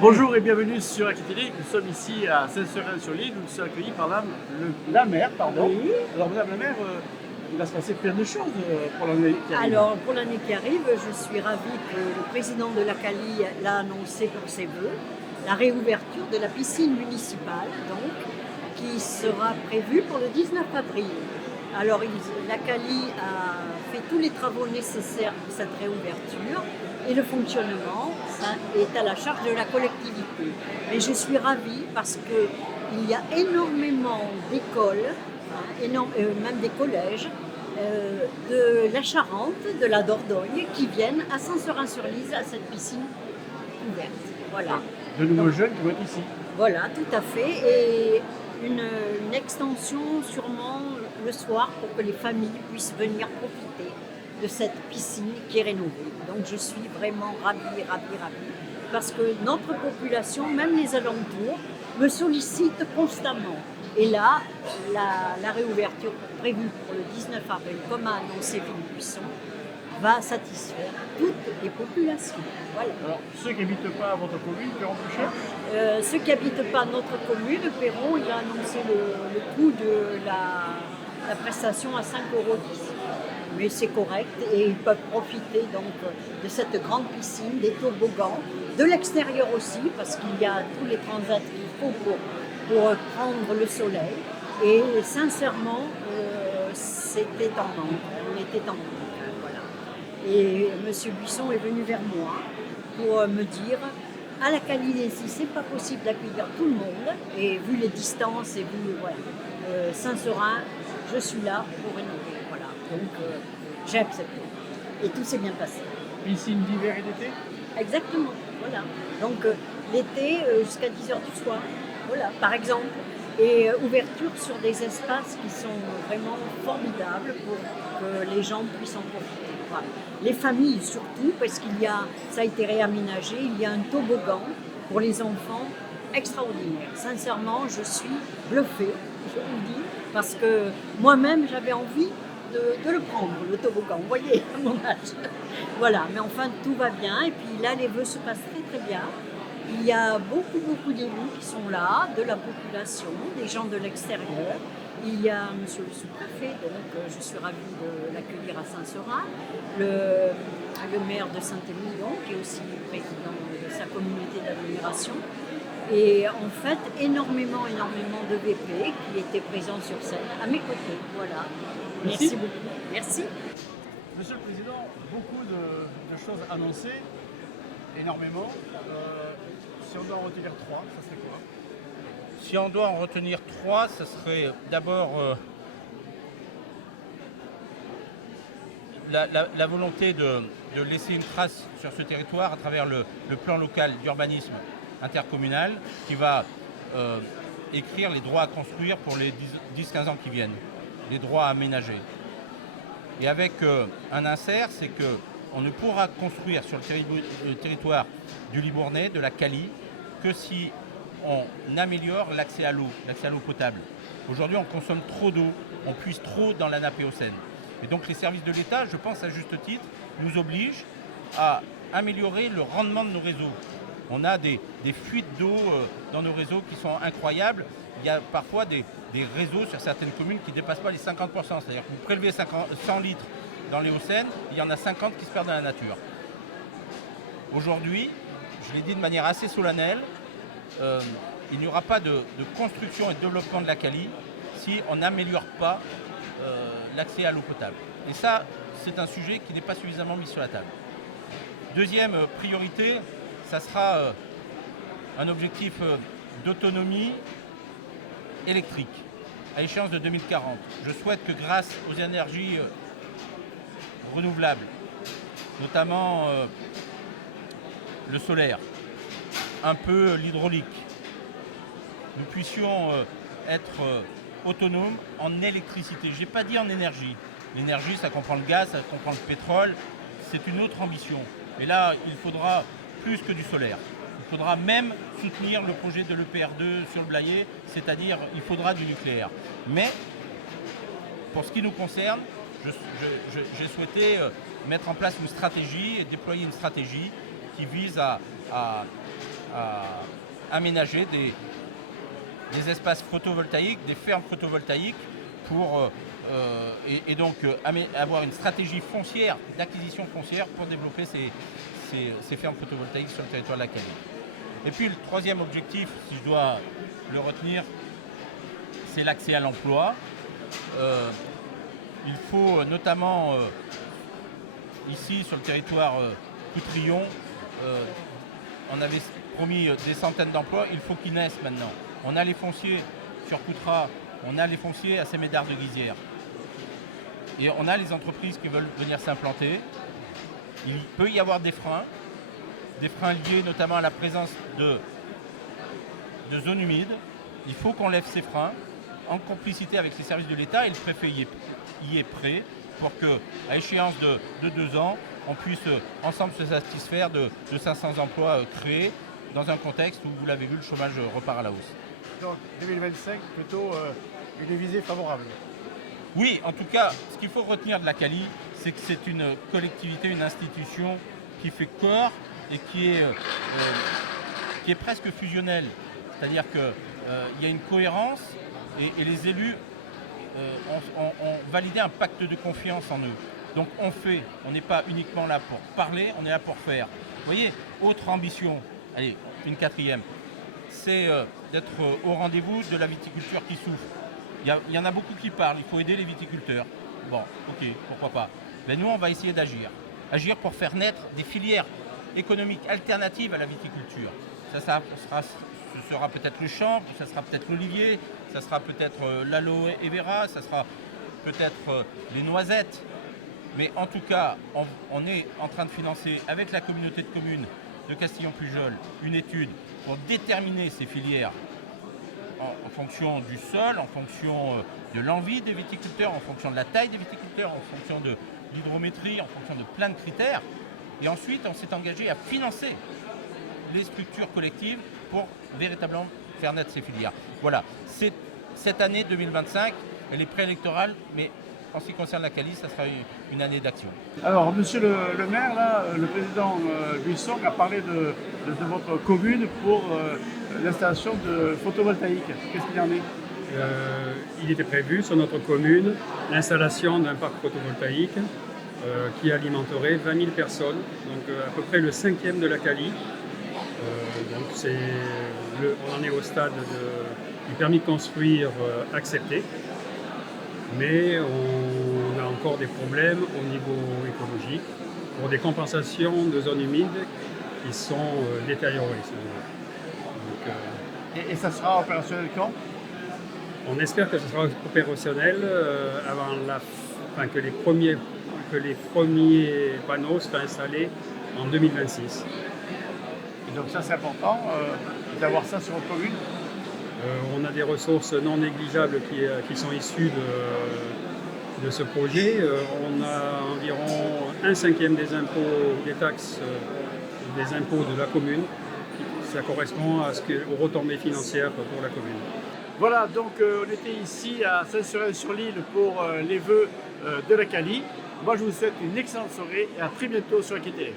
Bonjour et bienvenue sur Aquitélé. Nous sommes ici à Saint-Seurin-sur-Lille. Nous sommes accueillis par la maire. Oui. Alors, madame la maire, il va se passer plein de choses pour l'année qui arrive. Alors, pour l'année qui arrive, je suis ravie que le président de la Cali l'a annoncé pour ses vœux, la réouverture de la piscine municipale, donc, qui sera prévue pour le 19 avril. Alors, la Cali a fait tous les travaux nécessaires pour cette réouverture et le fonctionnement, ça est à la charge de la collectivité. Mais je suis ravie parce qu'il y a énormément d'écoles, même des collèges, de la Charente, de la Dordogne, qui viennent à Saint-Seurin-sur-Lise à cette piscine ouverte. Voilà. De nouveaux jeunes qui vont être ici. Voilà, tout à fait. Et une extension sûrement le soir pour que les familles puissent venir profiter de cette piscine qui est rénovée. Donc je suis vraiment ravie, parce que notre population, même les alentours, me sollicite constamment. Et là, la réouverture prévue pour le 19 avril, comme a annoncé Philippe Buisson, va satisfaire toutes les populations. Voilà. Alors, ceux qui n'habitent pas à votre commune paieront plus cher. Ceux qui n'habitent pas notre commune paieront, il a annoncé le coût de la prestation à 5,10 €. Mais c'est correct et ils peuvent profiter donc de cette grande piscine, des toboggans, de l'extérieur aussi, parce qu'il y a tous les transats qu'il faut pour prendre le soleil. Et sincèrement, c'était en manque. On était en manque. Voilà. Et M. Buisson est venu vers moi pour me dire à la Calinésie, c'est pas possible d'accueillir tout le monde. Et vu les distances et vu Saint-Seurin, je suis là pour rénover. Voilà. Donc j'ai accepté. Et tout s'est bien passé. Piscine d'hiver et d'été. Exactement. Voilà. Donc l'été jusqu'à 10h du soir. Voilà, par exemple. Et ouverture sur des espaces qui sont vraiment formidables pour que les gens puissent en profiter. Voilà. Les familles surtout, parce ça a été réaménagé, il y a un toboggan pour les enfants extraordinaire. Sincèrement, je suis bluffée, je vous le dis, parce que moi-même j'avais envie de le prendre, le toboggan, vous voyez, à mon âge. Voilà, mais enfin tout va bien, et puis là les vœux se passent très bien. Il y a beaucoup d'élus qui sont là, de la population, des gens de l'extérieur. Il y a monsieur le sous-préfet, donc je suis ravie de l'accueillir à Saint-Seurin, le maire de Saint-Émilion, qui est aussi président de sa communauté d'agglomération. Et en fait, énormément de VP qui étaient présents sur scène à mes côtés. Voilà. Merci beaucoup. Merci. Monsieur le Président, beaucoup de choses annoncées, énormément. Si on doit en retenir 3, ça serait quoi? Si on doit en retenir 3, ce serait d'abord la volonté de laisser une trace sur ce territoire à travers le plan local d'urbanisme intercommunal qui va écrire les droits à construire pour les 10-15 ans qui viennent, les droits à aménager. Et avec un insert, c'est qu'on ne pourra construire sur le territoire du Libournais, de la Cali, que si on améliore l'accès à l'eau potable. Aujourd'hui, on consomme trop d'eau, on puise trop dans la nappe éocène. Et donc les services de l'État, je pense à juste titre, nous obligent à améliorer le rendement de nos réseaux. On a des fuites d'eau dans nos réseaux qui sont incroyables. Il y a parfois des réseaux sur certaines communes qui ne dépassent pas les 50%. C'est-à-dire que vous prélevez 100 litres dans l'Éocène, il y en a 50 qui se perdent dans la nature. Aujourd'hui, je l'ai dit de manière assez solennelle, il n'y aura pas de construction et de développement de la Cali si on n'améliore pas l'accès à l'eau potable. Et ça, c'est un sujet qui n'est pas suffisamment mis sur la table. Deuxième priorité, ça sera un objectif d'autonomie électrique à échéance de 2040. Je souhaite que grâce aux énergies renouvelables, notamment le solaire, un peu l'hydraulique, nous puissions être autonomes en électricité. Je n'ai pas dit en énergie. L'énergie, ça comprend le gaz, ça comprend le pétrole, c'est une autre ambition. Et là, il faudra plus que du solaire. Il faudra même soutenir le projet de l'EPR2 sur le Blayais, c'est-à-dire il faudra du nucléaire. Mais, pour ce qui nous concerne, j'ai souhaité mettre en place une stratégie et déployer une stratégie qui vise à aménager des espaces photovoltaïques, des fermes photovoltaïques pour donc avoir une stratégie foncière, d'acquisition foncière pour développer ces fermes photovoltaïques sur le territoire de la Cali. Et puis le troisième objectif, si je dois le retenir, c'est l'accès à l'emploi. Il faut notamment ici sur le territoire Coutrillon, on avait promis des centaines d'emplois, il faut qu'ils naissent maintenant. On a les fonciers sur Coutras, on a les fonciers à Sémédard-de-Guizière. Et on a les entreprises qui veulent venir s'implanter. Il peut y avoir des freins liés notamment à la présence de zones humides. Il faut qu'on lève ces freins en complicité avec les services de l'État, et le préfet y est prêt pour qu'à échéance de 2 ans, on puisse ensemble se satisfaire de 500 emplois créés dans un contexte où, vous l'avez vu, le chômage repart à la hausse. Donc 2025, plutôt une visée favorable. Oui, en tout cas, ce qu'il faut retenir de la Cali, c'est que c'est une collectivité, une institution qui fait corps et qui est presque fusionnelle. C'est-à-dire qu'il y a une cohérence et les élus ont validé un pacte de confiance en eux. Donc on n'est pas uniquement là pour parler, on est là pour faire. Vous voyez, autre ambition, allez, une quatrième, c'est d'être au rendez-vous de la viticulture qui souffre. Il y en a beaucoup qui parlent, il faut aider les viticulteurs. Bon, ok, pourquoi pas. Mais nous, on va essayer d'agir. Agir pour faire naître des filières économiques alternatives à la viticulture. Ce sera peut-être le chanvre, ça sera peut-être l'olivier, ça sera peut-être l'aloe vera, ça sera peut-être les noisettes. Mais en tout cas, on est en train de financer avec la communauté de communes de Castillon-Pujol une étude pour déterminer ces filières en fonction du sol, en fonction de l'envie des viticulteurs, en fonction de la taille des viticulteurs, en fonction de l'hydrométrie, en fonction de plein de critères. Et ensuite, on s'est engagé à financer les structures collectives pour véritablement faire naître ces filières. Voilà, cette année 2025, elle est préélectorale, mais en ce qui concerne la Cali, ça sera une année d'action. Alors, monsieur le maire, là, le président Buisson a parlé de votre commune pour l'installation de photovoltaïque. Qu'est-ce qu'il en est? Il était prévu sur notre commune l'installation d'un parc photovoltaïque qui alimenterait 20 000 personnes, donc à peu près le 5e de la Cali. Donc on en est au stade du permis de construire accepté, mais on a encore des problèmes au niveau écologique pour des compensations de zones humides qui sont détériorées. Donc, et ça sera opérationnel quand? On espère que ce sera opérationnel avant que les premiers panneaux soient installés en 2026. Et donc ça c'est important d'avoir ça sur votre commune. On a des ressources non négligeables qui sont issues de ce projet. On a environ 1/5 des impôts, des taxes, des impôts de la commune. Ça correspond aux retombées financières pour la commune. Voilà, donc on était ici à Saint-Cyrin-sur-l'Île pour les vœux de la Cali. Moi je vous souhaite une excellente soirée et à très bientôt sur Aquitélé.